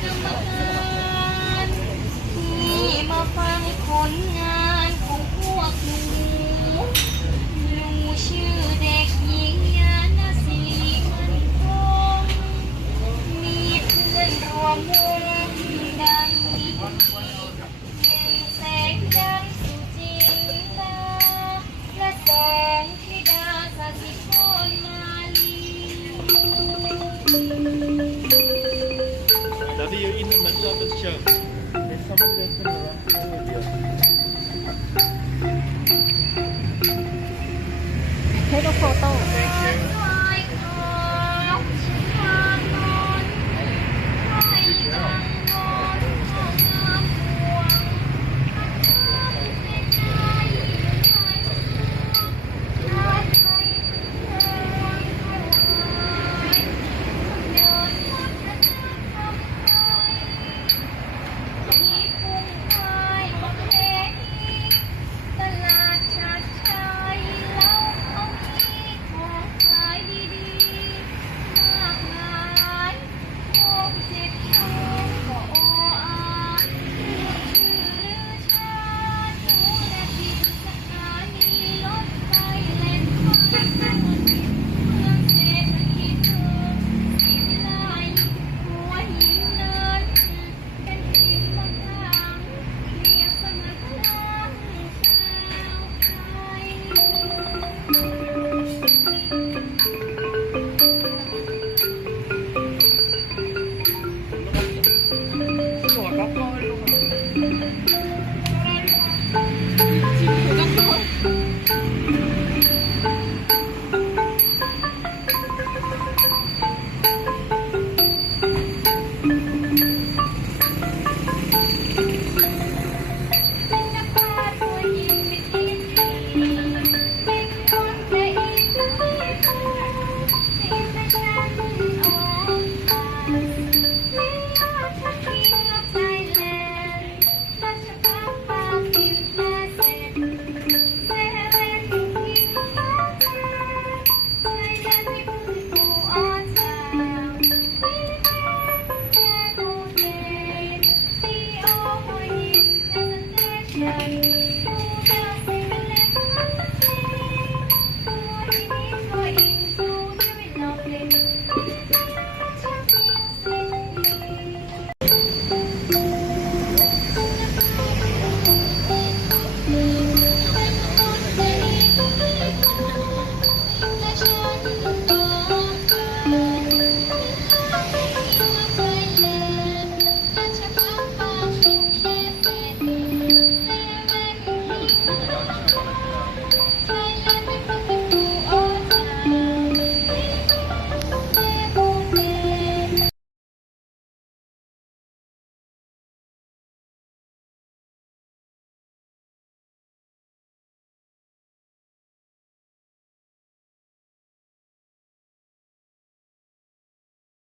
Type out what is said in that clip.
นานที่มาฟังคนงาน